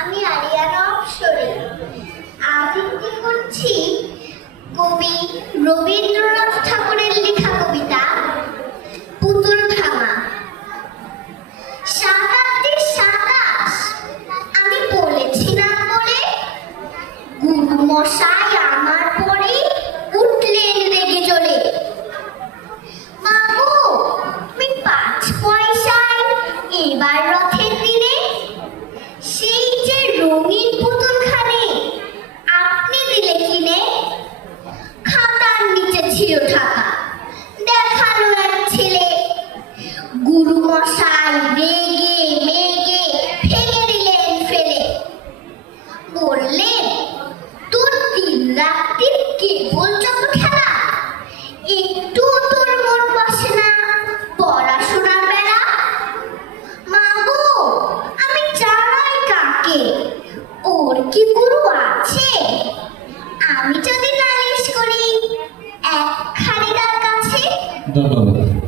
আমি আরিয়ানা অপসরে আবৃত্তি করছি কবি রবীন্দ্রনাথ ঠাকুরের লেখা কবিতা পুতুল ভাঙা। সাতাত্রিশ 27 আমি বলেছি না বলে গুরু মশাই আমার পরে উঠলেন রেগে জ্বলে। মাগো আমি 5 পয়সায় এবার রথের দিনে সেই যে রঙিন পুতুলখানে আপনি দিলে কিনে। খাতার নিচে ছিল টাকা, দেখালো এক ছেলে। গুরু মশাই রেগে মেগে ফেলে দিলেন ফেলে। বললেন তোর দিন রাত্রির কেবল যত খেলা, একটু তোর মন বসে না পড়াশোনার বেলা। মাগো আমি জানাই কাকে, ওর কি গুরু আছে? আমি যদি নালিশ করি এক খানিদার কাছে। ধন্যবাদ।